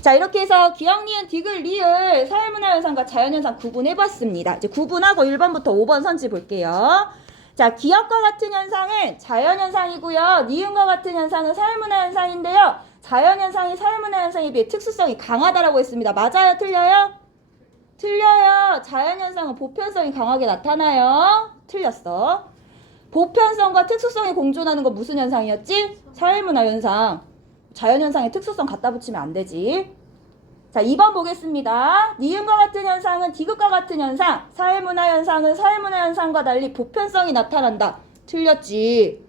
자, 이렇게 해서 기억, 니은, 디귿, 리을 사회문화 현상과 자연현상 구분해봤습니다. 이제 구분하고 1번부터 5번 선지 볼게요. 자, 기억과 같은 현상은 자연현상이고요. 니은과 같은 현상은 사회문화 현상인데요. 자연현상이 사회문화 현상에 비해 특수성이 강하다라고 했습니다. 맞아요? 틀려요? 틀려요. 자연현상은 보편성이 강하게 나타나요. 틀렸어. 보편성과 특수성이 공존하는 건 무슨 현상이었지? 사회문화 현상. 자연현상에 특수성 갖다 붙이면 안 되지. 자, 2번 보겠습니다. 니은과 같은 현상은 디귿과 같은 현상, 사회문화 현상은 사회문화 현상과 달리 보편성이 나타난다. 틀렸지.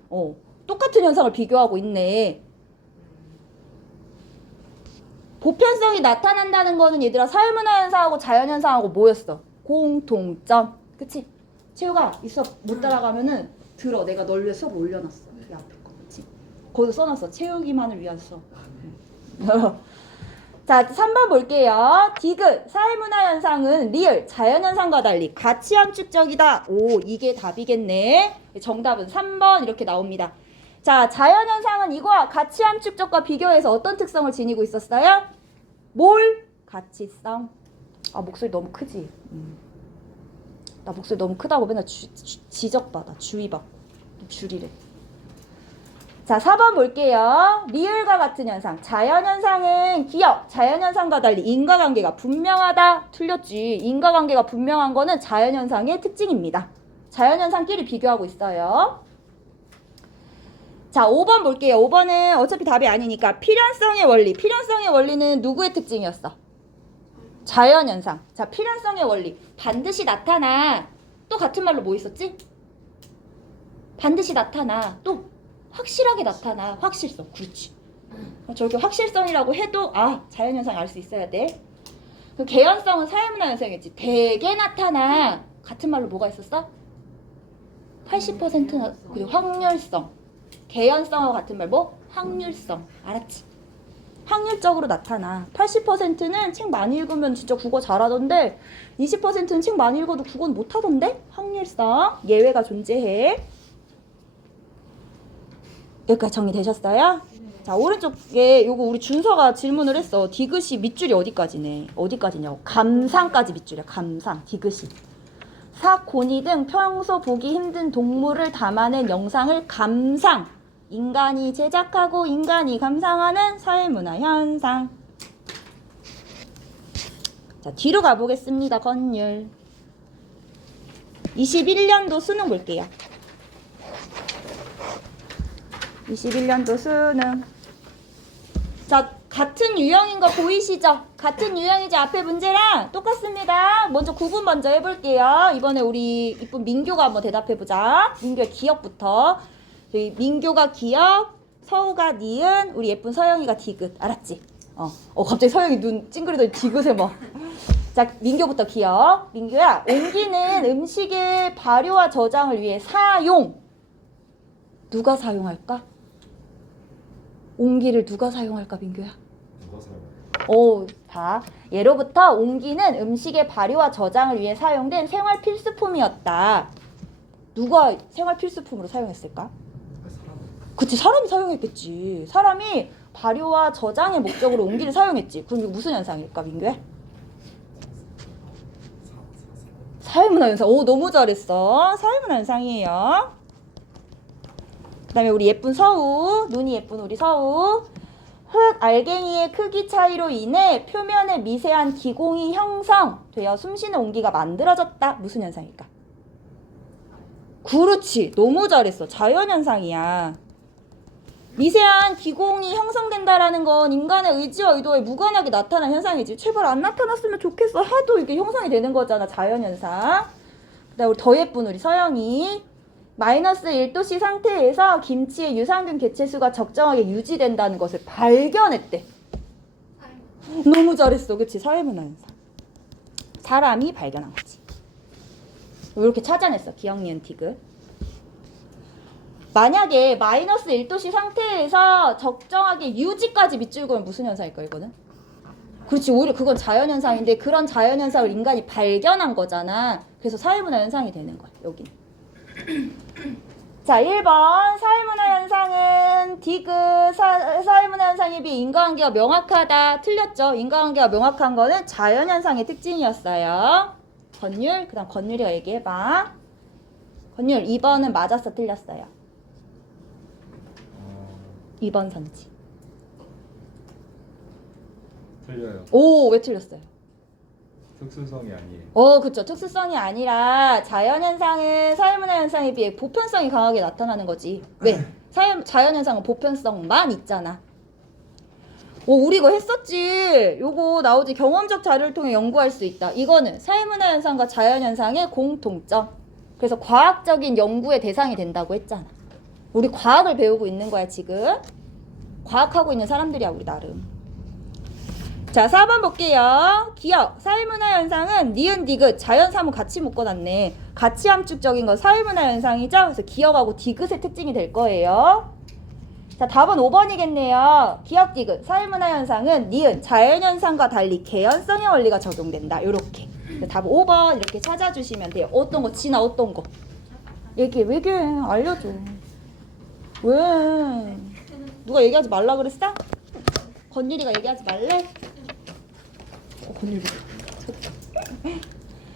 똑같은 현상을 비교하고 있네. 보편성이 나타난다는 거는 얘들아 사회문화 현상하고 자연현상하고 뭐였어? 공통점. 그치? 채우가 이 수업 못 따라가면은 들어. 내가 널 위해 수업 올려놨어. 이 앞에 거. 그치? 거기서 써놨어. 채우기만을 위한 수업. 자, 3번 볼게요. 디귿, 사회문화 현상은 리을, 자연현상과 달리 가치 함축적이다. 오, 이게 답이겠네. 정답은 3번 이렇게 나옵니다. 자, 자연현상은 이거와 가치 함축적과 비교해서 어떤 특성을 지니고 있었어요? 뭘? 가치성. 아, 목소리 너무 크지? 나 목소리 너무 크다고 맨날 지적받아. 주의받고. 줄이래. 자, 4번 볼게요. 리을과 같은 현상. 자연현상은 기억, 자연현상과 달리 인과관계가 분명하다. 틀렸지. 인과관계가 분명한 거는 자연현상의 특징입니다. 자연현상끼리 비교하고 있어요. 자, 5번 볼게요. 5번은 어차피 답이 아니니까 필연성의 원리. 필연성의 원리는 누구의 특징이었어? 자연현상. 자, 필연성의 원리. 반드시 나타나. 또 같은 말로 뭐 있었지? 반드시 나타나. 또 확실하게 나타나. 확실성. 그렇지. 저렇게 확실성이라고 해도 자연현상 알 수 있어야 돼. 그 개연성은 사회문화 현상이었지. 대개 나타나. 같은 말로 뭐가 있었어? 80%나 그리고 확률성. 개연성하고 같은 말 뭐? 확률성. 알았지? 확률적으로 나타나. 80%는 책 많이 읽으면 진짜 국어 잘하던데 20%는 책 많이 읽어도 국어는 못하던데? 확률성. 예외가 존재해. 여기까지 정리되셨어요? 자, 오른쪽에 요거 우리 준서가 질문을 했어. 디귿이 밑줄이 어디까지네? 어디까지냐고. 감상까지 밑줄이야. 감상. 디귿이. 사, 고니 등 평소 보기 힘든 동물을 담아낸 영상을 감상. 인간이 제작하고 인간이 감상하는 사회문화 현상. 자, 뒤로 가보겠습니다. 건율. 21년도 수능 볼게요. 21년도 수능. 자, 같은 유형인 거 보이시죠? 같은 유형이지 앞에 문제랑 똑같습니다. 먼저 구분 먼저 해볼게요. 이번에 우리 이쁜 민교가 한번 대답해보자. 민교의 기억부터. 저희 민교가 기억, 서우가 니은, 우리 예쁜 서영이가 디귿. 알았지? 갑자기 서영이 눈 찡그리더니 디귿에 뭐. 자, 민교부터 기억. 민교야, 옮기는 음식의 발효와 저장을 위해 사용. 누가 사용할까? 옹기를 누가 사용할까, 민규야? 누가 사용할까? 봐. 예로부터 옹기는 음식의 발효와 저장을 위해 사용된 생활 필수품이었다. 누가 생활 필수품으로 사용했을까? 그치, 사람이 사용했겠지. 사람이 발효와 저장의 목적으로 옹기를 사용했지. 그럼 이거 무슨 현상일까, 민규야? 사회문화 현상. 너무 잘했어. 사회문화 현상이에요. 그 다음에 우리 예쁜 서우, 눈이 예쁜 우리 서우. 흙 알갱이의 크기 차이로 인해 표면에 미세한 기공이 형성되어 숨쉬는 온기가 만들어졌다. 무슨 현상일까? 그렇지. 너무 잘했어. 자연현상이야. 미세한 기공이 형성된다라는 건 인간의 의지와 의도에 무관하게 나타난 현상이지. 제발 안 나타났으면 좋겠어. 하도 이게 형성이 되는 거잖아. 자연현상. 그 다음에 우리 더 예쁜 우리 서영이. 마이너스 1도씨 상태에서 김치의 유산균 개체수가 적정하게 유지된다는 것을 발견했대. 너무 잘했어. 그치? 사회문화 현상. 사람이 발견한 거지. 이렇게 찾아냈어. 기억, 니은, 디귿. 만약에 마이너스 1도씨 상태에서 적정하게 유지까지 밑줄 그으면 무슨 현상일까, 이거는? 그렇지. 오히려 그건 자연현상인데 그런 자연현상을 인간이 발견한 거잖아. 그래서 사회문화 현상이 되는 거야, 여기는. 자, 1번 사회문화 현상은 디귿 사회문화 현상에 비해 인과관계가 명확하다. 틀렸죠. 인과관계가 명확한 거는 자연현상의 특징이었어요. 건율, 그 다음 건율이가 얘기해봐. 건율 2번은 맞았어, 틀렸어요. 2번 선지. 틀려요. 오, 왜 틀렸어요? 특수성이 아니에요. 그쵸. 특수성이 아니라 자연현상은 사회문화 현상에 비해 보편성이 강하게 나타나는 거지. 왜? 자연현상은 보편성만 있잖아. 우리 이거 했었지. 요거 나오지. 경험적 자료를 통해 연구할 수 있다. 이거는 사회문화 현상과 자연현상의 공통점. 그래서 과학적인 연구의 대상이 된다고 했잖아. 우리 과학을 배우고 있는 거야, 지금. 과학하고 있는 사람들이야, 우리 나름. 자, 4번 볼게요. 기억, 사회문화 현상은 니은, 디귿, 자연사무 같이 묶어놨네. 같이 함축적인 건 사회문화 현상이죠. 그래서 기억하고 디귿의 특징이 될 거예요. 자, 답은 5번이겠네요. 기억, 디귿, 사회문화 현상은 니은, 자연현상과 달리 개연성의 원리가 적용된다. 요렇게. 답 5번 이렇게 찾아주시면 돼요. 어떤 거, 지나 어떤 거? 얘기해, 알려줘. 왜? 누가 얘기하지 말라 그랬어? 건율이가 얘기하지 말래? 건율.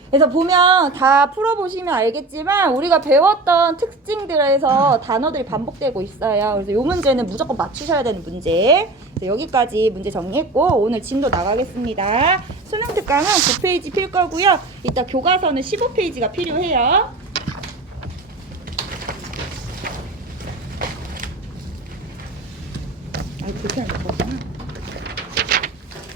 그래서 보면 다 풀어보시면 알겠지만 우리가 배웠던 특징들에서 단어들이 반복되고 있어요. 그래서 이 문제는 무조건 맞추셔야 되는 문제. 그래서 여기까지 문제 정리했고 오늘 진도 나가겠습니다. 수능 특강은 9페이지 필 거고요. 이따 교과서는 15페이지가 필요해요. 불편한 거구나.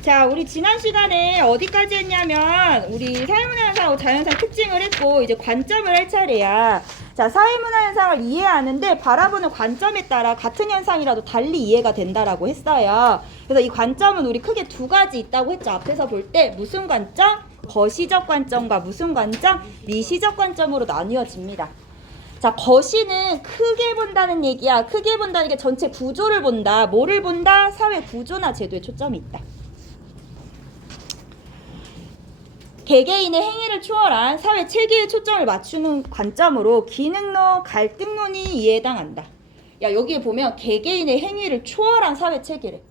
자, 우리 지난 시간에 어디까지 했냐면 우리 사회문화 현상하고 자연현상 특징을 했고 이제 관점을 할 차례야. 자, 사회문화 현상을 이해하는데 바라보는 관점에 따라 같은 현상이라도 달리 이해가 된다라고 했어요. 그래서 이 관점은 우리 크게 두 가지 있다고 했죠. 앞에서 볼 때 무슨 관점? 거시적 관점과 무슨 관점? 미시적 관점으로 나뉘어집니다. 자, 거시는 크게 본다는 얘기야. 크게 본다는 게 전체 구조를 본다. 뭐를 본다? 사회 구조나 제도에 초점이 있다. 개개인의 행위를 초월한 사회 체계에 초점을 맞추는 관점으로 기능론, 갈등론이 이해에 해당한다. 야, 여기에 보면 개개인의 행위를 초월한 사회 체계래.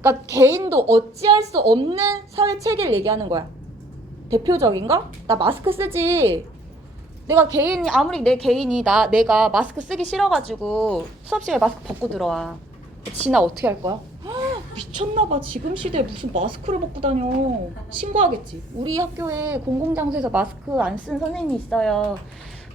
그러니까 개인도 어찌할 수 없는 사회 체계를 얘기하는 거야. 대표적인 거? 나 마스크 쓰지. 내가 개인이 아무리 내 개인이 내가 마스크 쓰기 싫어가지고 수업 시간에 마스크 벗고 들어와. 지나 어떻게 할 거야? 미쳤나봐. 지금 시대에 무슨 마스크를 벗고 다녀. 신고하겠지. 우리 학교에 공공장소에서 마스크 안 쓴 선생님이 있어요.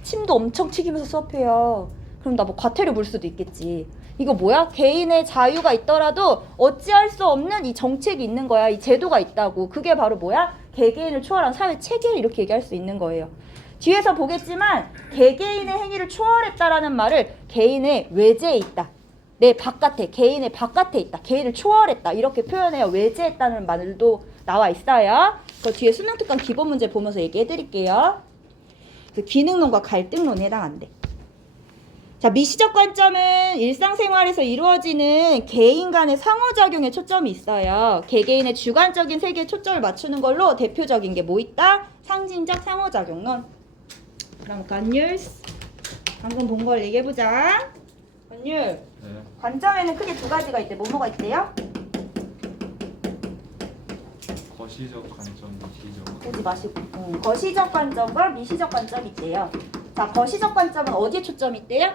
침도 엄청 튀기면서 수업해요. 그럼 나 뭐 과태료 물 수도 있겠지. 이거 뭐야? 개인의 자유가 있더라도 어찌할 수 없는 이 정책이 있는 거야. 이 제도가 있다고. 그게 바로 뭐야? 개개인을 초월한 사회 체계 이렇게 얘기할 수 있는 거예요. 뒤에서 보겠지만 개개인의 행위를 초월했다라는 말을 개인의 외제에 있다. 내 바깥에, 개인의 바깥에 있다. 개인을 초월했다. 이렇게 표현해요. 외제했다는 말도 나와 있어요. 그 뒤에 수능 특강 기본 문제 보면서 얘기해 드릴게요. 그 기능론과 갈등론에 해당한대. 자, 미시적 관점은 일상생활에서 이루어지는 개인 간의 상호작용에 초점이 있어요. 개개인의 주관적인 세계에 초점을 맞추는 걸로 대표적인 게 뭐 있다? 상징적 상호작용론. 그럼 건율 방금 본 걸 얘기해보자. 건율 네. 관점에는 크게 두 가지가 있대. 뭐가 있대요? 거시적 관점, 미시적. 보지 마시고. 거시적 관점과 미시적 관점이 있대요. 자, 거시적 관점은 어디에 초점이 있대요?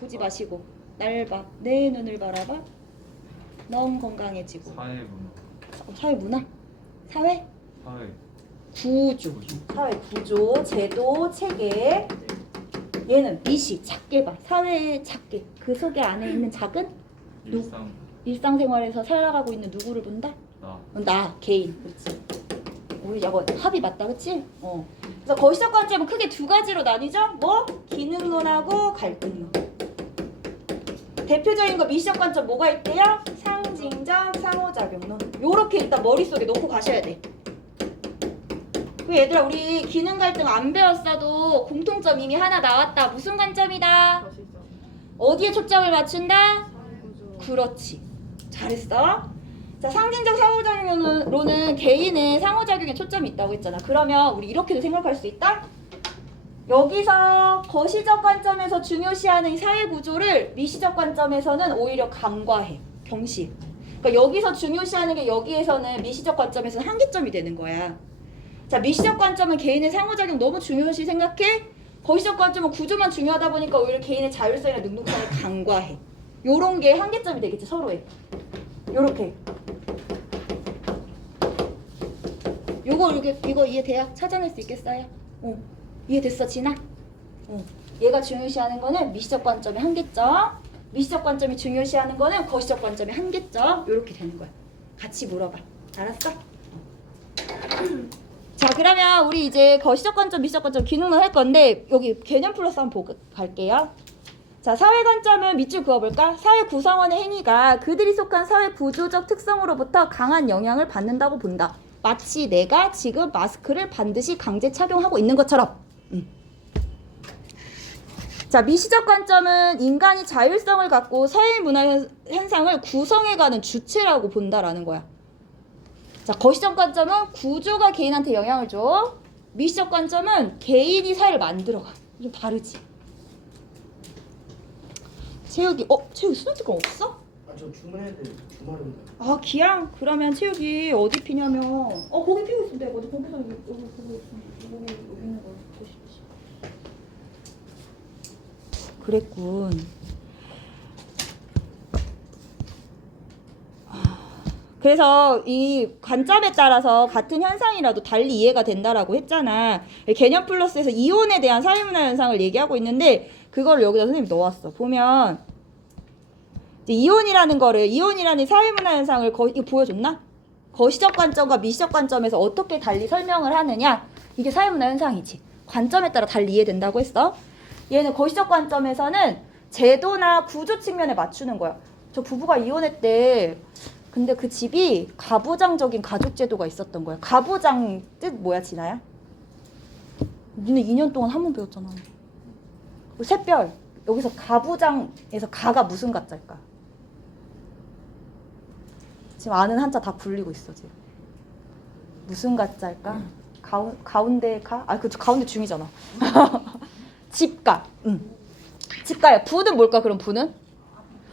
보지 마시고. 날 봐. 내 눈을 바라봐. 넌 건강해지고. 사회 문화. 사회 문화? 사회? 사회. 구조. 사회 구조, 제도, 체계. 얘는 미시, 작게 봐. 사회의 작게. 그 속에 안에 있는 작은 일상생활에서 살아가고 있는 누구를 본다? 나, 개인. 그렇지. 우리 저거 합이 맞다, 그치? 그래서 거시적 관점은 크게 두 가지로 나뉘죠? 뭐? 기능론하고 갈등론. 대표적인 거 미시적 관점 뭐가 있대요? 상징적 상호작용론. 요렇게 일단 머릿속에 놓고 가셔야 돼. 그 얘들아, 우리 기능 갈등 안 배웠어도 공통점 이미 하나 나왔다. 무슨 관점이다? 어디에 초점을 맞춘다? 그렇지. 잘했어. 자, 상징적 상호작용론은 개인의 상호작용에 초점이 있다고 했잖아. 그러면 우리 이렇게도 생각할 수 있다? 여기서 거시적 관점에서 중요시하는 이 사회 구조를 미시적 관점에서는 오히려 간과해. 경시. 그러니까 여기서 중요시하는 게 여기에서는 미시적 관점에서는 한계점이 되는 거야. 자, 미시적 관점은 개인의 상호작용 너무 중요시 생각해. 거시적 관점은 구조만 중요하다 보니까 오히려 개인의 자율성이나 능동성을 간과해. 요런 게 한계점이 되겠지, 서로의. 요렇게. 이거 이해돼요? 찾아낼 수 있겠어요? 이해됐어, 진아? 얘가 중요시하는 거는 미시적 관점의 한계점, 미시적 관점이 중요시하는 거는 거시적 관점의 한계점. 요렇게 되는 거야. 같이 물어봐. 알았어? 자, 그러면 우리 이제 거시적 관점, 미시적 관점 기능론 할 건데 여기 개념 플러스 한번 보고 갈게요. 자, 사회 관점은 밑줄 그어볼까? 사회 구성원의 행위가 그들이 속한 사회 구조적 특성으로부터 강한 영향을 받는다고 본다. 마치 내가 지금 마스크를 반드시 강제 착용하고 있는 것처럼. 자, 미시적 관점은 인간이 자율성을 갖고 사회 문화 현상을 구성해가는 주체라고 본다라는 거야. 자, 거시적 관점은 구조가 개인한테 영향을 줘. 미시적 관점은 개인이 사회를 만들어가. 좀 다르지. 체육이 체육이 스노트건 없어? 저 주문해야 돼. 주말인데. 아, 기양. 그러면 체육이 어디 피냐면 거기 피고 있으면 돼. 어디 거기서 여기 있는 거 보시지. 그랬군. 그래서 이 관점에 따라서 같은 현상이라도 달리 이해가 된다라고 했잖아. 개념 플러스에서 이혼에 대한 사회문화 현상을 얘기하고 있는데 그걸 여기다 선생님이 넣었어. 보면 이혼이라는 사회문화 현상을 이거 보여줬나? 거시적 관점과 미시적 관점에서 어떻게 달리 설명을 하느냐? 이게 사회문화 현상이지. 관점에 따라 달리 이해된다고 했어. 얘는 거시적 관점에서는 제도나 구조 측면에 맞추는 거야. 저 부부가 이혼했대. 근데 그 집이 가부장적인 가족 제도가 있었던 거야. 가부장 뜻 뭐야, 진아야? 니네 2년 동안 한 번 배웠잖아. 샛별. 여기서 가부장에서 가가 무슨 가짜일까? 지금 아는 한자 다 굴리고 있어, 지금. 무슨 가짜일까? 가운데 가? 아, 그쵸. 가운데 중이잖아. 집가. 집가야. 부는 뭘까, 그럼 부는?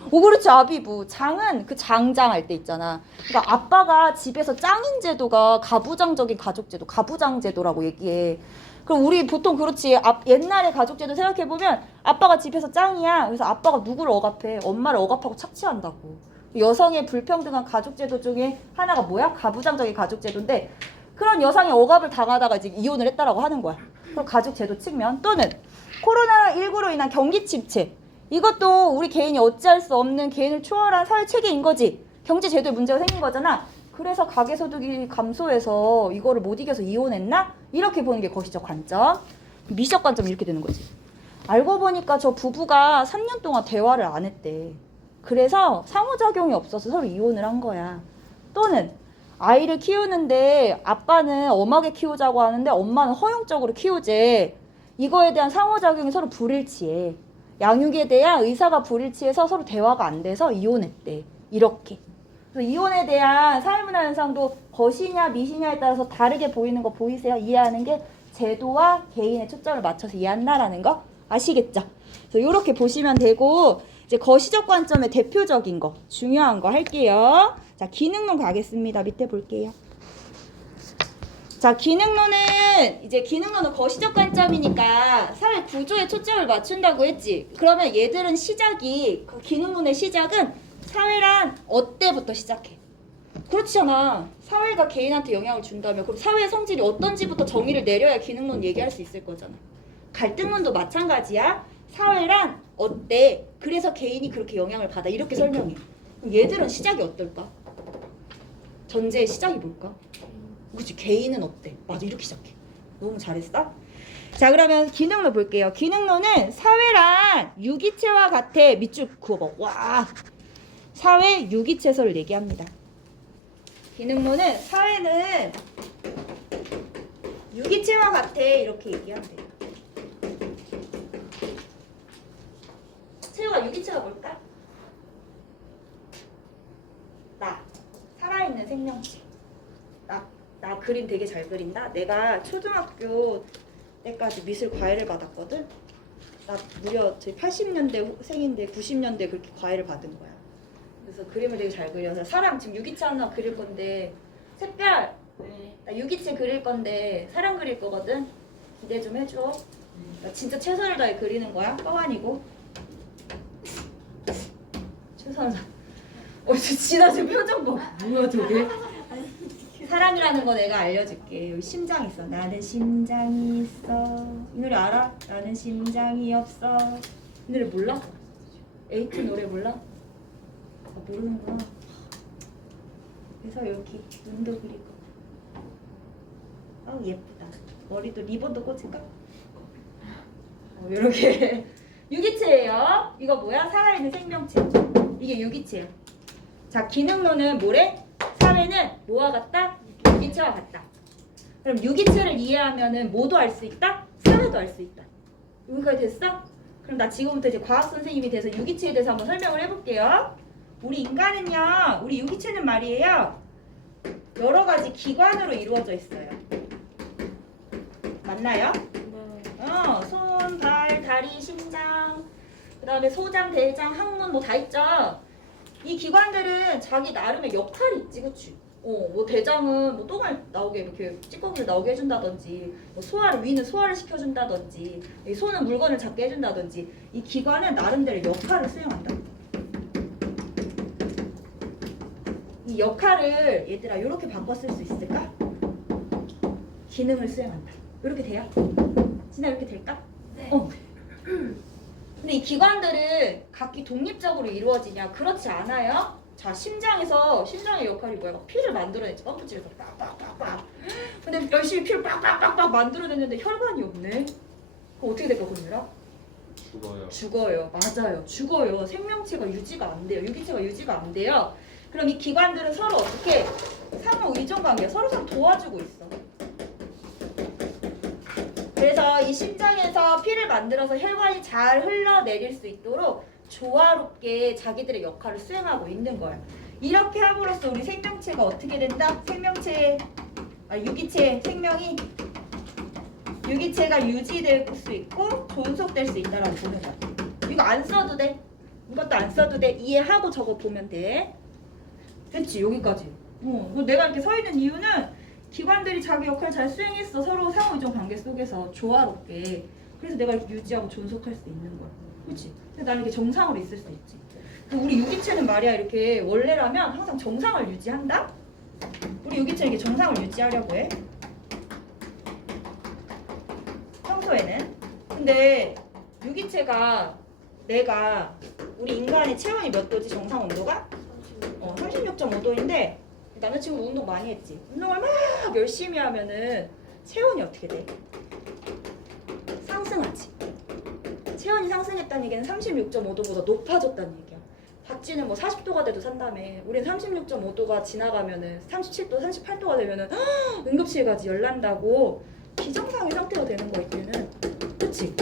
오, 그렇지. 아비부. 장은 그 장장 할 때 있잖아. 그러니까 아빠가 집에서 짱인 제도가 가부장적인 가족 제도, 가부장 제도라고 얘기해. 그럼 우리 보통 그렇지. 옛날에 가족 제도 생각해 보면 아빠가 집에서 짱이야. 그래서 아빠가 누구를 억압해? 엄마를 억압하고 착취한다고. 여성의 불평등한 가족 제도 중에 하나가 뭐야? 가부장적인 가족 제도인데 그런 여성의 억압을 당하다가 이제 이혼을 했다라고 하는 거야. 그럼 가족 제도 측면 또는 코로나19로 인한 경기 침체. 이것도 우리 개인이 어찌할 수 없는 개인을 초월한 사회 체계인 거지. 경제 제도에 문제가 생긴 거잖아. 그래서 가계소득이 감소해서 이거를 못 이겨서 이혼했나? 이렇게 보는 게 거시적 관점. 미시적 관점 이렇게 되는 거지. 알고 보니까 저 부부가 3년 동안 대화를 안 했대. 그래서 상호작용이 없어서 서로 이혼을 한 거야. 또는 아이를 키우는데 아빠는 엄하게 키우자고 하는데 엄마는 허용적으로 키우재. 이거에 대한 상호작용이 서로 불일치해. 양육에 대한 의사가 불일치해서 서로 대화가 안 돼서 이혼했대. 이렇게. 그래서 이혼에 대한 사회문화 현상도 거시냐 미시냐에 따라서 다르게 보이는 거 보이세요? 이해하는 게 제도와 개인의 초점을 맞춰서 이해한다라는 거 아시겠죠? 그래서 이렇게 보시면 되고 이제 거시적 관점의 대표적인 거 중요한 거 할게요. 자, 기능론 가겠습니다. 밑에 볼게요. 자, 기능론은 거시적 관점이니까 사회 구조에 초점을 맞춘다고 했지. 그러면 얘들은 그 기능론의 시작은 사회란 어때부터 시작해. 그렇잖아. 사회가 개인한테 영향을 준다면 그럼 사회의 성질이 어떤지부터 정의를 내려야 기능론 얘기할 수 있을 거잖아. 갈등론도 마찬가지야. 사회란 어때? 그래서 개인이 그렇게 영향을 받아. 이렇게 설명해. 그럼 얘들은 시작이 어떨까? 전제의 시작이 뭘까? 그치, 개인은 어때? 맞아, 이렇게 시작해. 너무 잘했어. 자, 그러면 기능론 볼게요. 기능론은 사회란 유기체와 같아. 밑줄 그어봐. 와, 사회 유기체설을 얘기합니다. 기능론은 사회는 유기체와 같아. 이렇게 얘기하면 돼요. 체와 유기체가 뭘까? 나, 살아있는 생명체. 나 그림 되게 잘 그린다. 내가 초등학교 때까지 미술 과외를 받았거든. 나 무려 제 80년대 생인데 90년대 그렇게 과외를 받은 거야. 그래서 그림을 되게 잘 그려서 사람 지금 유기체 하나 그릴 건데 샛별 나 유기체 그릴 건데 사람 그릴 거거든. 기대 좀 해줘. 나 진짜 최선을 다해 그리는 거야. 뻥 아니고. 최선을 다. 진아 지금 표정 봐. 뭐야 저게? 사랑이라는 거 내가 알려줄게. 여기 심장 있어. 나는 심장이 있어. 이 노래 알아? 나는 심장이 없어. 이 노래 몰라? 에이티 노래 몰라? 아, 모르는구나. 그래서 여기 눈도 그리고. 아우 예쁘다. 머리도 리본도 꽂을까? 이렇게 유기체예요. 이거 뭐야? 살아있는 생명체. 이게 유기체야. 자, 기능론은 뭐래? 사회는 뭐와 같다? 유기체와 같다. 그럼 유기체를 이해하면은 뭐도 알 수 있다? 사회도 알 수 있다. 여기까지 됐어? 그럼 나 지금부터 이제 과학 선생님이 돼서 유기체에 대해서 한번 설명을 해볼게요. 우리 인간은요, 우리 유기체는 말이에요, 여러 가지 기관으로 이루어져 있어요. 맞나요? 손, 발, 다리, 심장, 그 다음에 소장, 대장, 항문 뭐 다 있죠. 이 기관들은 자기 나름의 역할이 있지, 그치? 뭐 대장은 뭐 똥을 나오게 이렇게 찌꺼기를 나오게 해준다든지, 뭐 소화를 위는 소화를 시켜준다든지, 이 손은 물건을 잡게 해준다든지, 이 기관은 나름대로 역할을 수행한다. 이 역할을 얘들아 이렇게 바꿔 쓸 수 있을까? 기능을 수행한다. 이렇게 돼요? 진짜 이렇게 될까? 네. 근데 이 기관들은 각기 독립적으로 이루어지냐? 그렇지 않아요. 자, 심장의 역할이 뭐야? 막 피를 만들어내지. 펌프질에서 빡빡빡빡. 근데 열심히 피를 빡빡빡빡 만들어냈는데 혈관이 없네. 그럼 어떻게 될까, 그러면? 죽어요. 죽어요. 맞아요. 죽어요. 생명체가 유지가 안 돼요. 유기체가 유지가 안 돼요. 그럼 이 기관들은 서로 어떻게 상호 의존 관계야. 서로 도와주고 있어. 그래서 이 심장에서 피를 만들어서 혈관이 잘 흘러내릴 수 있도록 조화롭게 자기들의 역할을 수행하고 있는 거야. 이렇게 함으로써 우리 생명체가 어떻게 된다? 유기체 생명이 유기체가 유지될 수 있고 존속될 수 있다라고 보는 거야. 이거 안 써도 돼. 이것도 안 써도 돼. 이해하고 적어 보면 돼. 됐지? 여기까지. 내가 이렇게 서 있는 이유는 기관들이 자기 역할을 잘 수행했어. 서로 상호의존 관계 속에서 조화롭게. 그래서 내가 이렇게 유지하고 존속할 수 있는 거야. 그렇지? 그래서 나는 이렇게 정상으로 있을 수 있지. 우리 유기체는 말이야 이렇게 원래라면 항상 정상을 유지한다? 우리 유기체는 이렇게 정상을 유지하려고 해. 평소에는. 근데 유기체가 내가 우리 인간의 체온이 몇 도지? 정상 온도가? 36.5도인데 남자친구 운동 많이 했지. 운동을 막 열심히 하면은 체온이 어떻게 돼? 상승하지. 체온이 상승했다는 얘기는 36.5도보다 높아졌다는 얘기야. 박쥐는 뭐 40도가 돼도 산다며. 우린 36.5도가 지나가면은 37도, 38도가 되면은 응급실 가지 열난다고. 비정상의 상태가 되는 거 이때는. 그치?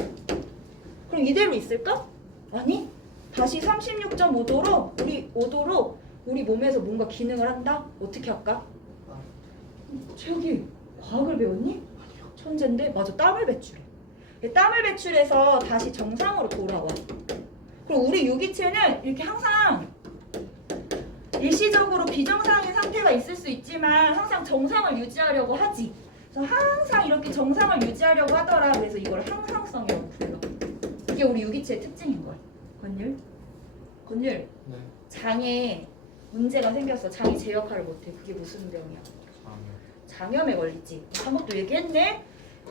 그럼 이대로 있을까? 아니. 다시 36.5도로 우리 몸에서 뭔가 기능을 한다? 어떻게 할까? 최욱이 과학을 배웠니? 천재인데? 맞아, 땀을 배출해. 땀을 배출해서 다시 정상으로 돌아와. 그럼 우리 유기체는 이렇게 항상 일시적으로 비정상의 상태가 있을 수 있지만 항상 정상을 유지하려고 하지. 그래서 항상 이렇게 정상을 유지하려고 하더라. 그래서 이걸 항상성이라고 불러. 이게 우리 유기체의 특징인 거야. 건율. 네. 장에 문제가 생겼어. 장이 제 역할을 못해. 그게 무슨 병이야? 장염에 걸리지. 한번도 얘기했네.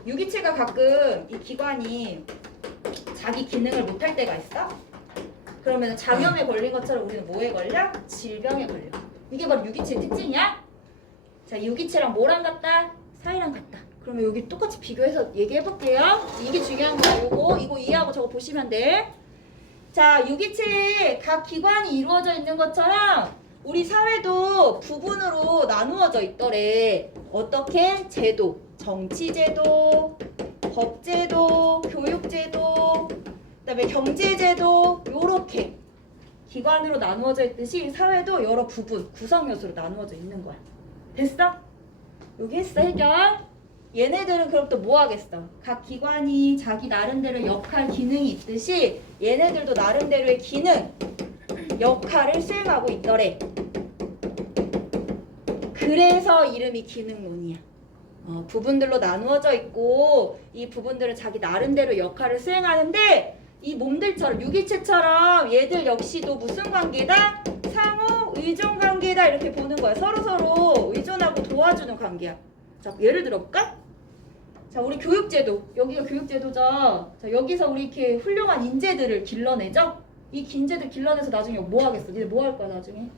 유기체가 가끔 이 기관이 자기 기능을 못할 때가 있어. 그러면 장염에 걸린 것처럼 우리는 뭐에 걸려? 질병에 걸려. 이게 바로 유기체의 특징이야. 자, 유기체랑 뭐랑 같다? 사이랑 같다. 그러면 여기 똑같이 비교해서 얘기해볼게요. 이게 중요한 거야. 이거 이해하고 저거 보시면 돼. 자, 유기체의 각 기관이 이루어져 있는 것처럼 우리 사회도 부분으로 나누어져 있더래. 어떻게? 제도, 정치제도, 법제도, 교육제도, 그다음에 경제제도, 요렇게 기관으로 나누어져 있듯이 사회도 여러 부분, 구성 요소로 나누어져 있는 거야. 됐어? 여기 했어, 해결? 얘네들은 그럼 또 뭐 하겠어? 각 기관이 자기 나름대로 역할, 기능이 있듯이 얘네들도 나름대로의 기능, 역할을 수행하고 있더래. 그래서 이름이 기능론이야. 부분들로 나누어져 있고 이 부분들은 자기 나름대로 역할을 수행하는데 이 몸들처럼 유기체처럼 얘들 역시도 무슨 관계다? 상호 의존 관계다 이렇게 보는 거야. 서로 의존하고 도와주는 관계야. 자, 예를 들어볼까? 자, 우리 교육제도. 여기가 교육제도죠. 자, 여기서 우리 이렇게 훌륭한 인재들을 길러내죠? 이 인재들 길러내서 나중에 뭐 하겠어? 니네 뭐 할 거야, 나중에?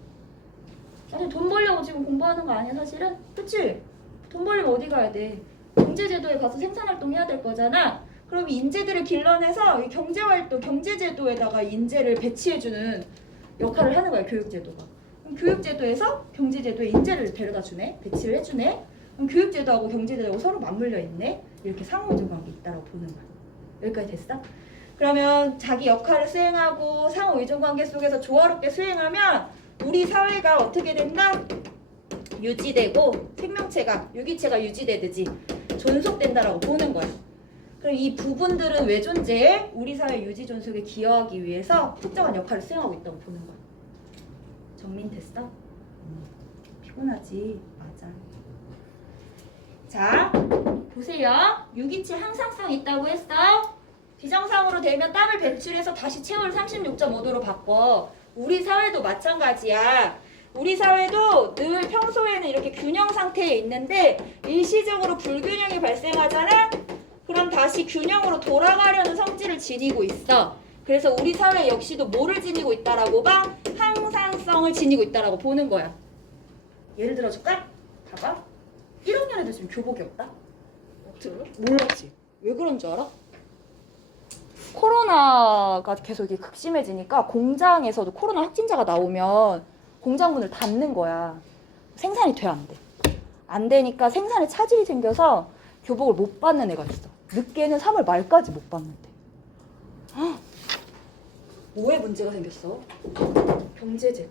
나중에 돈 벌려고 지금 공부하는 거 아니야, 사실은? 그치? 돈 벌려면 어디 가야 돼? 경제제도에 가서 생산활동 해야 될 거잖아? 그럼 이 인재들을 길러내서 이 경제활동, 경제제도에다가 인재를 배치해주는 역할을 하는 거야, 교육제도가. 그럼 교육제도에서 경제제도에 인재를 데려다 주네? 배치를 해주네? 그럼 교육제도하고 경제제도하고 서로 맞물려 있네? 이렇게 상호의존 관계 있다고 보는 거야. 여기까지 됐어? 그러면 자기 역할을 수행하고 상호의존 관계 속에서 조화롭게 수행하면 우리 사회가 어떻게 된다? 유지되고 생명체가, 유기체가 유지되듯이 존속된다라고 보는 거야. 그럼 이 부분들은 왜 존재해? 우리 사회 유지 존속에 기여하기 위해서 특정한 역할을 수행하고 있다고 보는 거야. 정리됐어? 피곤하지? 맞아. 자, 보세요. 유기체 항상성 있다고 했어. 비정상으로 되면 땀을 배출해서 다시 체온을 36.5도로 바꿔. 우리 사회도 마찬가지야. 우리 사회도 늘 평소에는 이렇게 균형 상태에 있는데 일시적으로 불균형이 발생하잖아? 그럼 다시 균형으로 돌아가려는 성질을 지니고 있어. 그래서 우리 사회 역시도 뭐를 지니고 있다라고 봐? 항상성을 지니고 있다라고 보는 거야. 예를 들어줄까? 봐봐. 1학년 애들 지금 교복이 없다? 몰랐지? 왜 그런 줄 알아? 코로나가 계속 이게 극심해지니까 공장에서도 코로나 확진자가 나오면 공장 문을 닫는 거야. 생산이 돼, 안 돼? 안 되니까 생산에 차질이 생겨서 교복을 못 받는 애가 있어. 늦게는 3월 말까지 못 받는데. 뭐에 문제가 생겼어? 경제제도.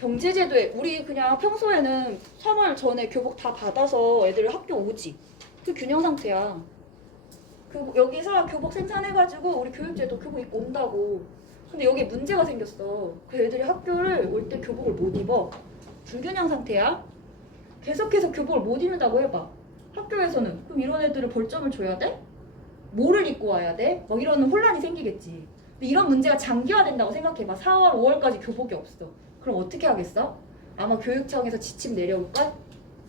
경제제도에 우리 그냥 평소에는 3월 전에 교복 다 받아서 애들 학교 오지. 그 균형 상태야. 여기서 교복 생산해가지고 우리 교육제도 교복 입고 온다고. 근데 여기 문제가 생겼어. 그 애들이 학교를 올 때 교복을 못 입어. 불균형 상태야. 계속해서 교복을 못 입는다고 해봐. 학교에서는 그럼 이런 애들을 벌점을 줘야 돼? 뭐를 입고 와야 돼? 막 이런 혼란이 생기겠지. 근데 이런 문제가 장기화된다고 생각해봐. 4월, 5월까지 교복이 없어. 그럼 어떻게 하겠어? 아마 교육청에서 지침 내려올걸?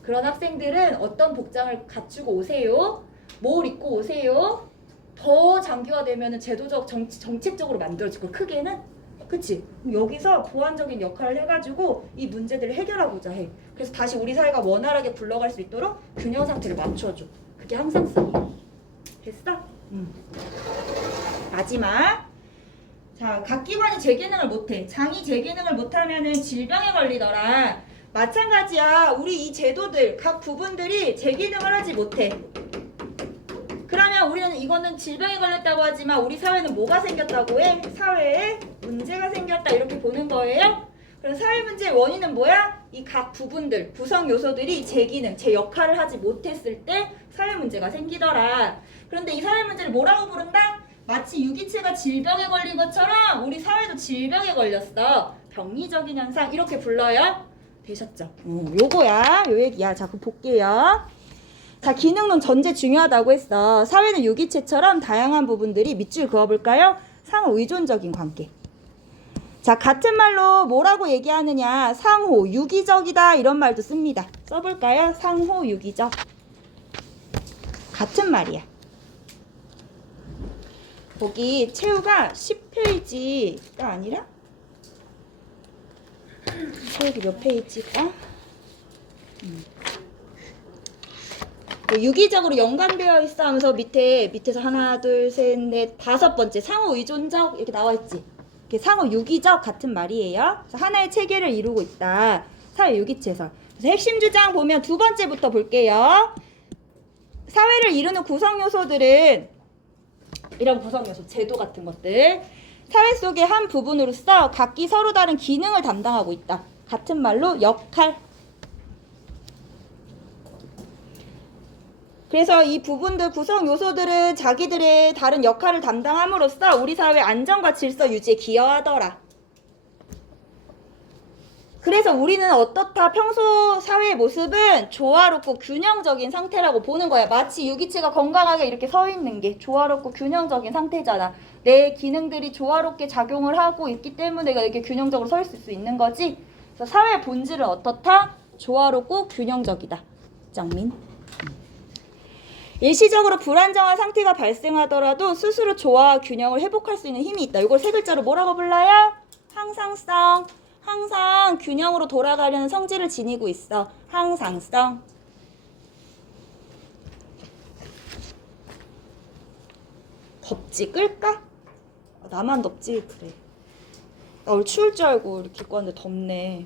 그런 학생들은 어떤 복장을 갖추고 오세요? 뭘 입고 오세요? 더 장기화되면 제도적, 정책적으로 만들어질 걸, 크게는? 그치? 여기서 보완적인 역할을 해가지고 이 문제들을 해결하고자 해. 그래서 다시 우리 사회가 원활하게 굴러갈 수 있도록 균형 상태를 맞춰줘. 그게 항상성이야. 됐어? 마지막. 자, 각 기관이 제 기능을 못해. 장이 제 기능을 못하면은 질병에 걸리더라. 마찬가지야. 우리 이 제도들, 각 부분들이 제 기능을 하지 못해. 그러면 우리는 이거는 질병에 걸렸다고 하지만 우리 사회는 뭐가 생겼다고 해? 사회에 문제가 생겼다 이렇게 보는 거예요. 그럼 사회 문제의 원인은 뭐야? 이 각 부분들, 구성 요소들이 제 기능, 제 역할을 하지 못했을 때 사회 문제가 생기더라. 그런데 이 사회 문제를 뭐라고 부른다? 마치 유기체가 질병에 걸린 것처럼 우리 사회도 질병에 걸렸어. 병리적인 현상 이렇게 불러요. 되셨죠? 요거야. 요 얘기야. 자, 그럼 볼게요. 자, 기능론 전제 중요하다고 했어. 사회는 유기체처럼 다양한 부분들이 밑줄 그어볼까요? 상호 의존적인 관계. 자, 같은 말로 뭐라고 얘기하느냐? 상호, 유기적이다 이런 말도 씁니다. 써볼까요? 상호, 유기적. 같은 말이야. 거기 채우가 10페이지가 아니라 채우기 몇 페이지가? 유기적으로 연관되어 있어 하면서 밑에서 하나, 둘, 셋, 넷, 5번째 상호 의존적 이렇게 나와 있지. 이렇게 상호 유기적 같은 말이에요. 그래서 하나의 체계를 이루고 있다. 사회 유기체설. 그래서 핵심 주장 보면 2번째부터 볼게요. 사회를 이루는 구성 요소들은 이런 구성 요소, 제도 같은 것들. 사회 속의 한 부분으로서 각기 서로 다른 기능을 담당하고 있다. 같은 말로 역할. 그래서 이 부분들 구성 요소들은 자기들의 다른 역할을 담당함으로써 우리 사회 안정과 질서 유지에 기여하더라. 그래서 우리는 어떻다? 평소 사회의 모습은 조화롭고 균형적인 상태라고 보는 거야. 마치 유기체가 건강하게 이렇게 서 있는 게 조화롭고 균형적인 상태잖아. 내 기능들이 조화롭게 작용을 하고 있기 때문에 내가 이렇게 균형적으로 서 있을 수 있는 거지. 그래서 사회의 본질은 어떻다? 조화롭고 균형적이다. 짱민. 일시적으로 불안정한 상태가 발생하더라도 스스로 조화와 균형을 회복할 수 있는 힘이 있다. 이걸 세 글자로 뭐라고 불러요? 항상성. 항상 균형으로 돌아가려는 성질을 지니고 있어. 항상성. 덥지? 끌까? 나만 덥지? 그래. 나 오늘 추울 줄 알고 이렇게 입고 왔는데 덥네.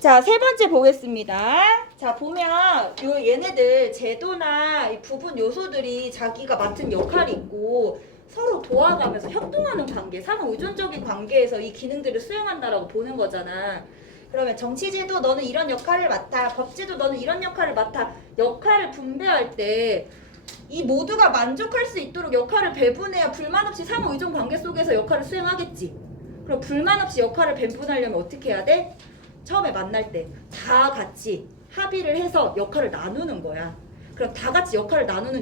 자, 세 번째 보겠습니다. 자, 보면 얘네들 제도나 이 부분 요소들이 자기가 맡은 역할이 있고 서로 도와가면서 협동하는 관계, 상호 의존적인 관계에서 이 기능들을 수행한다라고 보는 거잖아. 그러면 정치제도 너는 이런 역할을 맡아, 법제도 너는 이런 역할을 맡아. 역할을 분배할 때 이 모두가 만족할 수 있도록 역할을 배분해야 불만 없이 상호 의존 관계 속에서 역할을 수행하겠지. 그럼 불만 없이 역할을 배분하려면 어떻게 해야 돼? 처음에 만날 때 다 같이 합의를 해서 역할을 나누는 거야. 그럼 다 같이 역할을 나누는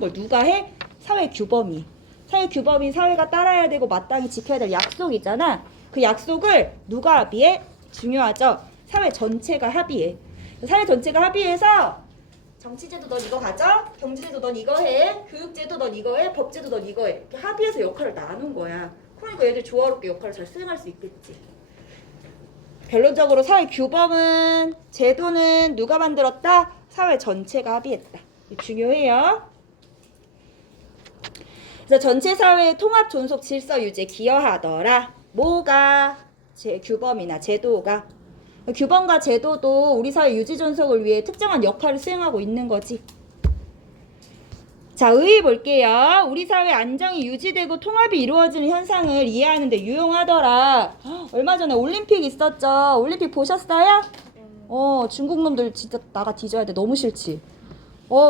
걸 누가 해? 사회 규범이. 사회 규범이 사회가 따라야 되고 마땅히 지켜야 될 약속이잖아. 그 약속을 누가 합의해? 중요하죠. 사회 전체가 합의해. 사회 전체가 합의해서 정치제도 넌 이거 가져, 경제제도 넌 이거 해, 교육제도 넌 이거 해, 법제도 넌 이거 해. 이렇게 합의해서 역할을 나눈 거야. 그러니까 얘들 조화롭게 역할을 잘 수행할 수 있겠지. 결론적으로 사회 규범은, 제도는 누가 만들었다? 사회 전체가 합의했다. 중요해요. 그래서 전체 사회의 통합, 존속, 질서 유지에 기여하더라. 뭐가? 규범이나 제도가. 규범과 제도도 우리 사회 유지 존속을 위해 특정한 역할을 수행하고 있는 거지. 자, 의의 볼게요. 우리 사회 안정이 유지되고 통합이 이루어지는 현상을 이해하는 데 유용하더라. 얼마 전에 올림픽 있었죠. 올림픽 보셨어요? 중국 놈들 진짜 나가 뒤져야 돼. 너무 싫지.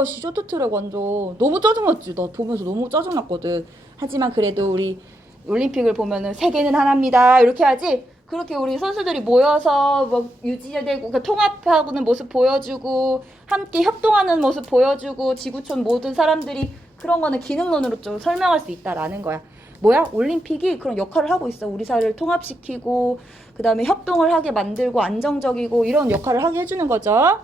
쇼트트랙 완전 너무 짜증났지. 나 보면서 너무 짜증났거든. 하지만 그래도 우리 올림픽을 보면은 세계는 하나입니다. 이렇게 하지. 그렇게 우리 선수들이 모여서 뭐 유지되고 그러니까 통합하는 모습 보여주고 함께 협동하는 모습 보여주고 지구촌 모든 사람들이 그런 거는 기능론으로 좀 설명할 수 있다라는 거야. 뭐야? 올림픽이 그런 역할을 하고 있어. 우리 사회를 통합시키고 그 다음에 협동을 하게 만들고 안정적이고 이런 역할을 하게 해주는 거죠.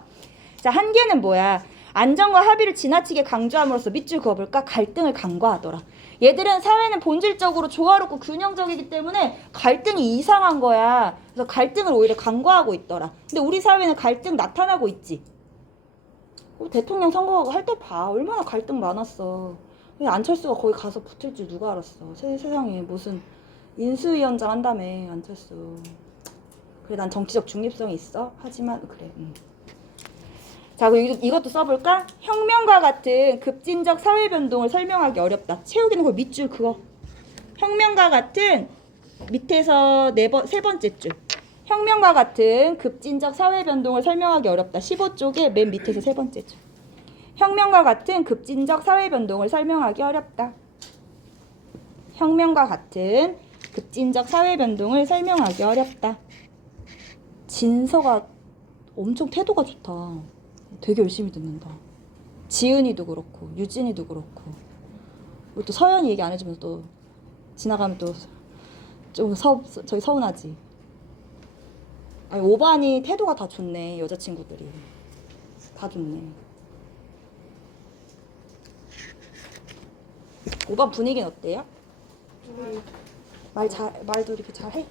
자, 한계는 뭐야? 안정과 합의를 지나치게 강조함으로써 밑줄 그어볼까? 갈등을 간과하더라. 얘들은 사회는 본질적으로 조화롭고 균형적이기 때문에 갈등이 이상한 거야. 그래서 갈등을 오히려 간과하고 있더라. 근데 우리 사회는 갈등 나타나고 있지. 대통령 선거 할 때 봐. 얼마나 갈등 많았어. 안철수가 거기 가서 붙을 줄 누가 알았어. 세상에 무슨 인수위원장 한다며 안철수. 그래, 난 정치적 중립성이 있어. 하지만 그래. 자, 그리고 이것도 써볼까? 혁명과 같은 급진적 사회 변동을 설명하기 어렵다. 채우기는 그 밑줄 그거. 혁명과 같은 밑에서 세 번째 줄. 혁명과 같은 급진적 사회 변동을 설명하기 어렵다. 15쪽에 맨 밑에서 세 번째 줄. 혁명과 같은 급진적 사회 변동을 설명하기 어렵다. 혁명과 같은 급진적 사회 변동을 설명하기 어렵다. 진서가 엄청 태도가 좋다. 되게 열심히 듣는다. 지은이도 그렇고 유진이도 그렇고 우리 또 서연이 얘기 안 해주면서 또 지나가면 또 좀 저기 서운하지. 아니, 오반이 태도가 다 좋네. 여자친구들이 다 좋네. 오반 분위기는 어때요? 말도 이렇게 잘해?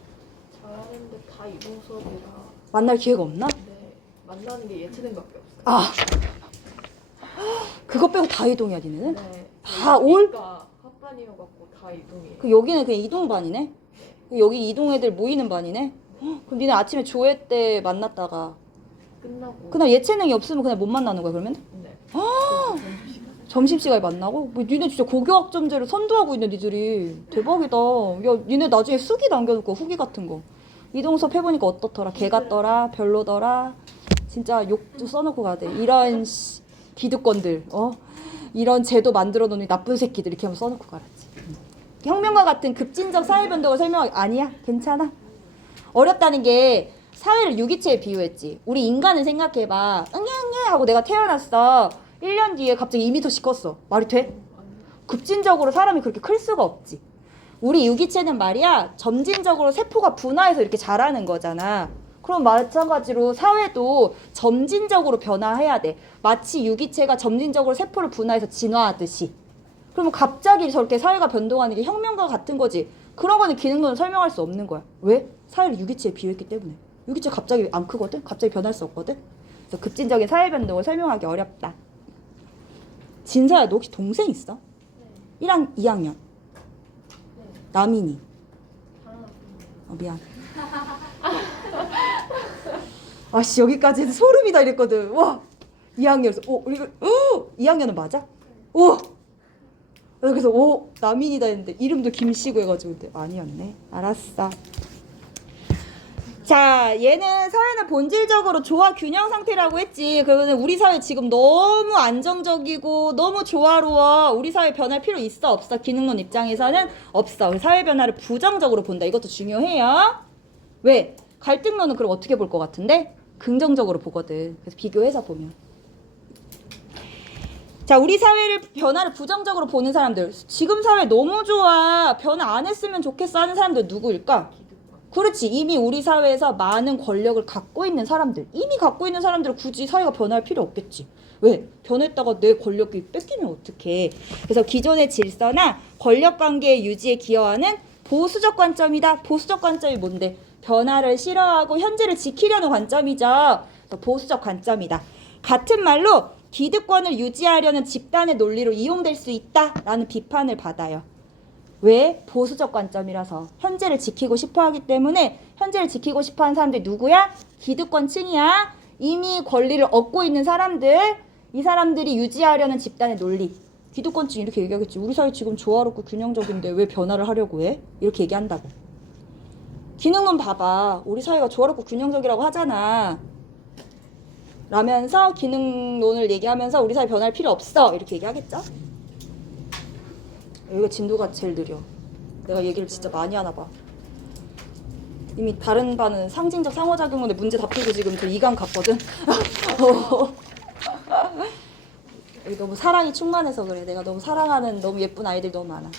잘하는데 다 이동 수업이라. 만날 기회가 없나? 네, 만나는 게 예체능밖에 없어요. 아, 그거 빼고 다 이동이야 니네는? 네, 다 올? 그러니까 합반이어갖고 다 이동이에요. 그 여기는 그냥 이동반이네? 여기 이동 애들 모이는 반이네? 헉, 그럼 니네 아침에 조회 때 만났다가 끝나고. 그날 예체능이 없으면 그냥 못 만나는 거야 그러면? 네. 점심시간에 만나고? 뭐 니네 진짜 고교학점제를 선도하고 있네 니들이. 대박이다. 야, 니네 나중에 수기 남겨놓을 거, 후기 같은 거. 이동 수업 해보니까 어떻더라? 개 같더라? 별로더라? 진짜 욕도 써놓고 가야 돼. 이런 기득권들, 이런 제도 만들어 놓은 이 나쁜 새끼들 이렇게 한번 써놓고 가라지. 혁명과 같은 급진적 사회 변동을 설명하기 아니야. 괜찮아. 어렵다는 게 사회를 유기체에 비유했지. 우리 인간을 생각해봐. 응애응애 하고 내가 태어났어. 1년 뒤에 갑자기 2m씩 컸어. 말이 돼? 급진적으로 사람이 그렇게 클 수가 없지. 우리 유기체는 말이야 점진적으로 세포가 분화해서 이렇게 자라는 거잖아. 그럼 마찬가지로 사회도 점진적으로 변화해야 돼. 마치 유기체가 점진적으로 세포를 분화해서 진화하듯이. 그러면 갑자기 저렇게 사회가 변동하는 게 혁명과 같은 거지. 그런 거는 기능론은 설명할 수 없는 거야. 왜? 사회를 유기체에 비유했기 때문에. 유기체 갑자기 안 크거든? 갑자기 변할 수 없거든? 그래서 급진적인 사회 변동을 설명하기 어렵다. 진서야, 너 혹시 동생 있어? 1학, 2학년. 남인이. 미안. 아씨, 여기까지 소름이다 이랬거든. 와, 2학년에서 이거 2학년은 맞아? 오. 그래서 남인이다 했는데 이름도 김씨고 해가지고 근데 아니었네. 알았어. 자, 얘는 사회는 본질적으로 조화 균형 상태라고 했지. 그러면 우리 사회 지금 너무 안정적이고 너무 조화로워. 우리 사회 변할 필요 있어 없어? 기능론 입장에서는 없어. 사회 변화를 부정적으로 본다. 이것도 중요해요. 왜? 갈등론은 그럼 어떻게 볼 것 같은데? 긍정적으로 보거든. 그래서 비교해서 보면. 자, 우리 사회를 변화를 부정적으로 보는 사람들. 지금 사회 너무 좋아. 변화 안 했으면 좋겠어 하는 사람들 누구일까? 그렇지. 이미 우리 사회에서 많은 권력을 갖고 있는 사람들. 이미 갖고 있는 사람들은 굳이 사회가 변할 필요 없겠지. 왜? 변했다가 내 권력이 뺏기면 어떡해. 그래서 기존의 질서나 권력관계의 유지에 기여하는 보수적 관점이다. 보수적 관점이 뭔데? 변화를 싫어하고 현재를 지키려는 관점이죠. 그래서 보수적 관점이다. 같은 말로 기득권을 유지하려는 집단의 논리로 이용될 수 있다라는 비판을 받아요. 왜? 보수적 관점이라서 현재를 지키고 싶어하기 때문에 현재를 지키고 싶어하는 사람들이 누구야? 기득권층이야. 이미 권리를 얻고 있는 사람들. 이 사람들이 유지하려는 집단의 논리. 기득권층 이렇게 얘기하겠지. 우리 사회 지금 조화롭고 균형적인데 왜 변화를 하려고 해? 이렇게 얘기한다고. 기능론 봐봐. 우리 사회가 조화롭고 균형적이라고 하잖아. 라면서 기능론을 얘기하면서 우리 사회 변할 필요 없어. 이렇게 얘기하겠죠? 여기가 진도가 제일 느려. 내가 얘기를 진짜 많이 하나 봐. 이미 다른 반은 상징적 상호작용론에 문제 다 풀고 지금 저 2강 갔거든. 여기 너무 사랑이 충만해서 그래. 내가 너무 사랑하는 너무 예쁜 아이들이 너무 많아.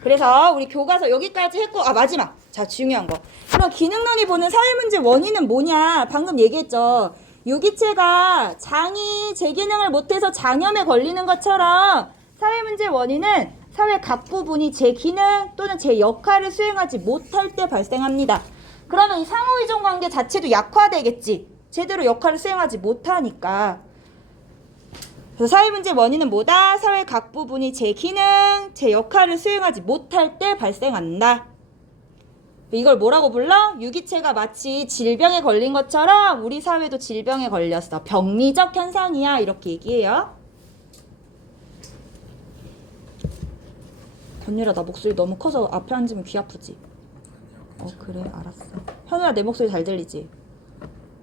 그래서 우리 교과서 여기까지 했고 마지막. 자, 중요한 거. 그럼 기능론이 보는 사회 문제 원인은 뭐냐? 방금 얘기했죠. 유기체가 장이 제 기능을 못해서 장염에 걸리는 것처럼 사회 문제 원인은 사회 각 부분이 제 기능 또는 제 역할을 수행하지 못할 때 발생합니다. 그러면 이 상호의존 관계 자체도 약화되겠지. 제대로 역할을 수행하지 못하니까. 그래서 사회 문제 원인은 뭐다? 사회 각 부분이 제 기능, 제 역할을 수행하지 못할 때 발생한다. 이걸 뭐라고 불러? 유기체가 마치 질병에 걸린 것처럼 우리 사회도 질병에 걸렸어. 병리적 현상이야. 이렇게 얘기해요. 건율아, 나 목소리 너무 커서 앞에 앉으면 귀 아프지? 그래, 알았어. 현우야, 내 목소리 잘 들리지?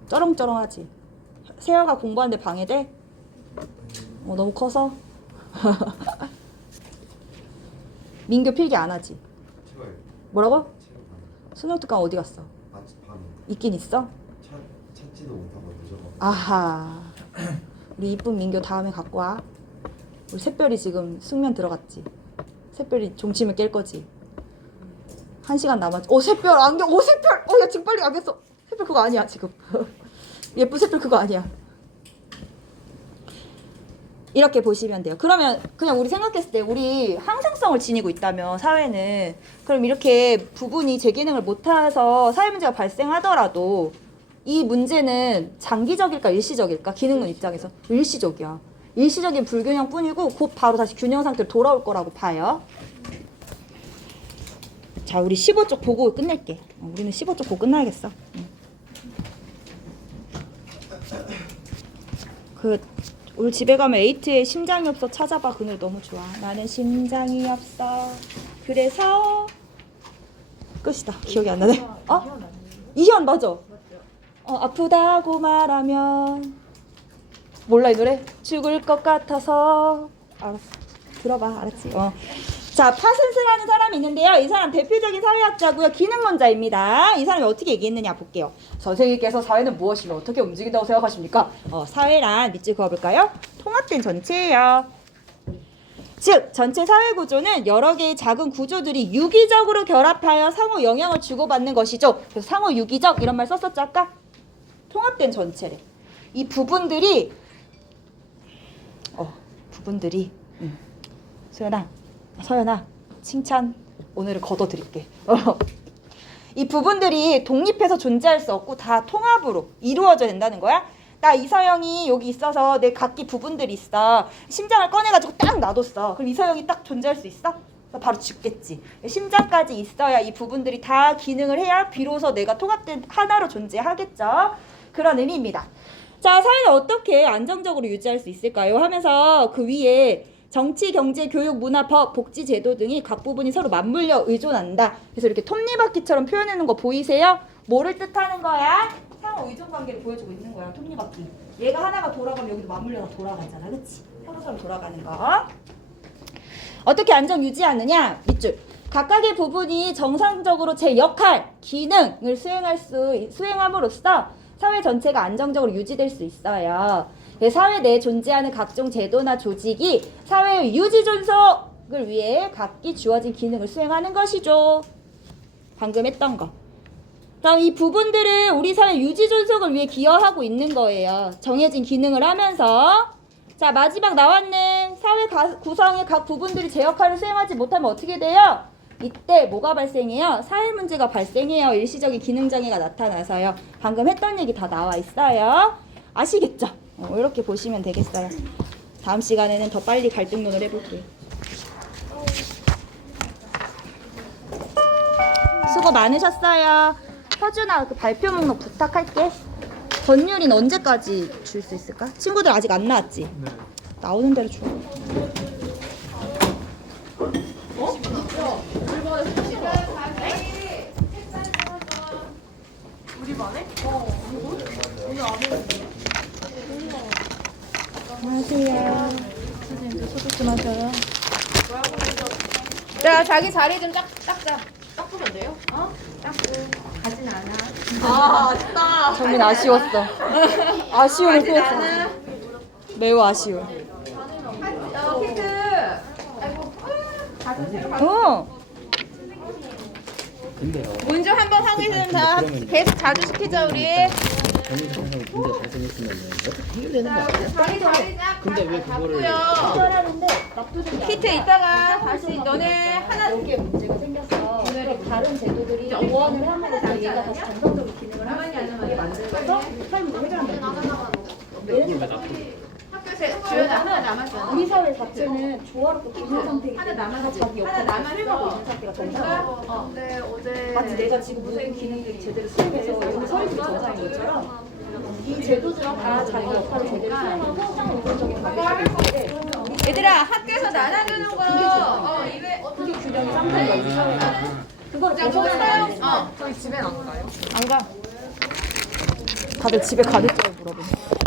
쩌렁쩌렁하지? 세아가 공부하는데 방해돼? 너무 커서? 민규 필기 안 하지? 뭐라고? 수능 특강 어디 갔어? 있긴 있어? 찾지도 못하고 무조건. 아하. 우리 이쁜 민규 다음에 갖고 와. 우리 샛별이 지금 숙면 들어갔지? 샛별이 종치면 깰 거지? 1시간 남았지? 샛별 안경! 샛별! 야, 지금 빨리 안경 써! 샛별 그거 아니야, 지금. 예쁜 샛별 그거 아니야. 이렇게 보시면 돼요. 그러면 그냥 우리 생각했을 때 우리 항상성을 지니고 있다면 사회는 그럼 이렇게 부분이 제 기능을 못해서 사회 문제가 발생하더라도 이 문제는 장기적일까 일시적일까? 기능론 입장에서 일시적이야. 일시적인 불균형뿐이고 곧 바로 다시 균형 상태로 돌아올 거라고 봐요. 자, 우리 15쪽 보고 끝낼게. 우리는 15쪽 보고 끝나야겠어. 우리 집에 가면 에이트에 심장이 없어 찾아봐. 그 노래 너무 좋아. 나는 심장이 없어. 그래서 끝이다. 기억이 안 나네. 이현 맞아. 아프다고 말하면 몰라 이 노래? 죽을 것 같아서. 알았어. 들어봐. 알았지? 자, 파슨스라는 사람이 있는데요. 이 사람 대표적인 사회학자고요. 기능론자입니다. 이 사람이 어떻게 얘기했느냐 볼게요. 선생님께서 사회는 무엇이며 어떻게 움직인다고 생각하십니까? 사회란 밑줄 그어볼까요? 통합된 전체예요. 즉, 전체 사회 구조는 여러 개의 작은 구조들이 유기적으로 결합하여 상호 영향을 주고받는 것이죠. 그래서 상호 유기적 이런 말 썼었죠 아까? 통합된 전체래. 이 부분들이 서연아 칭찬 오늘은 걷어드릴게. 이 부분들이 독립해서 존재할 수 없고 다 통합으로 이루어져야 된다는 거야. 나 이서영이 여기 있어서 내 각기 부분들이 있어. 심장을 꺼내가지고 딱 놔뒀어. 그럼 이서영이 딱 존재할 수 있어? 나 바로 죽겠지. 심장까지 있어야 이 부분들이 다 기능을 해야 비로소 내가 통합된 하나로 존재하겠죠. 그런 의미입니다. 자, 사회는 어떻게 안정적으로 유지할 수 있을까요? 하면서 그 위에 정치, 경제, 교육, 문화, 법, 복지 제도 등이 각 부분이 서로 맞물려 의존한다. 그래서 이렇게 톱니바퀴처럼 표현하는 거 보이세요? 뭐를 뜻하는 거야? 상호 의존 관계를 보여주고 있는 거야. 톱니바퀴. 얘가 하나가 돌아가면 여기도 맞물려서 돌아가잖아. 그치? 서로서로 돌아가는 거. 어떻게 안정 유지하느냐? 밑줄. 각각의 부분이 정상적으로 제 역할, 기능을 수행함으로써 사회 전체가 안정적으로 유지될 수 있어요. 사회 내에 존재하는 각종 제도나 조직이 사회의 유지 존속을 위해 각기 주어진 기능을 수행하는 것이죠. 방금 했던 거. 다음 이 부분들은 우리 사회 유지 존속을 위해 기여하고 있는 거예요. 정해진 기능을 하면서. 자, 마지막 나왔네. 사회 구성의 각 부분들이 제 역할을 수행하지 못하면 어떻게 돼요? 이때 뭐가 발생해요? 사회 문제가 발생해요. 일시적인 기능장애가 나타나서요. 방금 했던 얘기 다 나와 있어요. 아시겠죠? 이렇게 보시면 되겠어요. 다음 시간에는 더 빨리 갈등론을 해볼게요. 수고 많으셨어요. 허준아, 그 발표 목록 부탁할게. 전율이는 언제까지 줄 수 있을까? 친구들 아직 안 나왔지? 네. 나오는 대로 줘. 우리 반에? 안녕하세요. 선생님도 소독 좀 하셔요. 자, 자기 자리 좀 닦자. 닦으면 돼요? 가진 않아. 아, 아쉽다. 정민 아쉬웠어. 아쉬움을 표했어. 매우 아쉬워. 키트. 문제 한번 하고 있으면 다 계속 자주 시키자 우리. 자기 자리 딱. 근데 왜 그거를? 키트 이따가 다시 너네 하나. 여기에 문제가 생겼어. 다른 제도들이 보완을 함으로써 얘가 다시 정상적으로 기능을 하게 만들어서 삶을 해결한다. 주연아 하나 남았잖아. 우리 사회 자체는 조화롭고 균형 상태이기 하나 때문에 남았어. 자기 하나 역할을 남았어. 수행하고 있는 상태가 정상이야. 네, 어제. 마치 내가 지금 모든 기능들이 제대로 수행해서 여기 서 있는 정상인 것처럼 이 제도들은 다 자기 역할을 제대로 수행하고 상호작용적인 관계가 있는데 얘들아 학교에서 나눠주는 거. 그게 균형이 상태인 거지 사회가. 그걸 벗어나면 안 돼. 저희 집엔 안 가요? 안 가. 다들 집에 가는 줄 물어보네.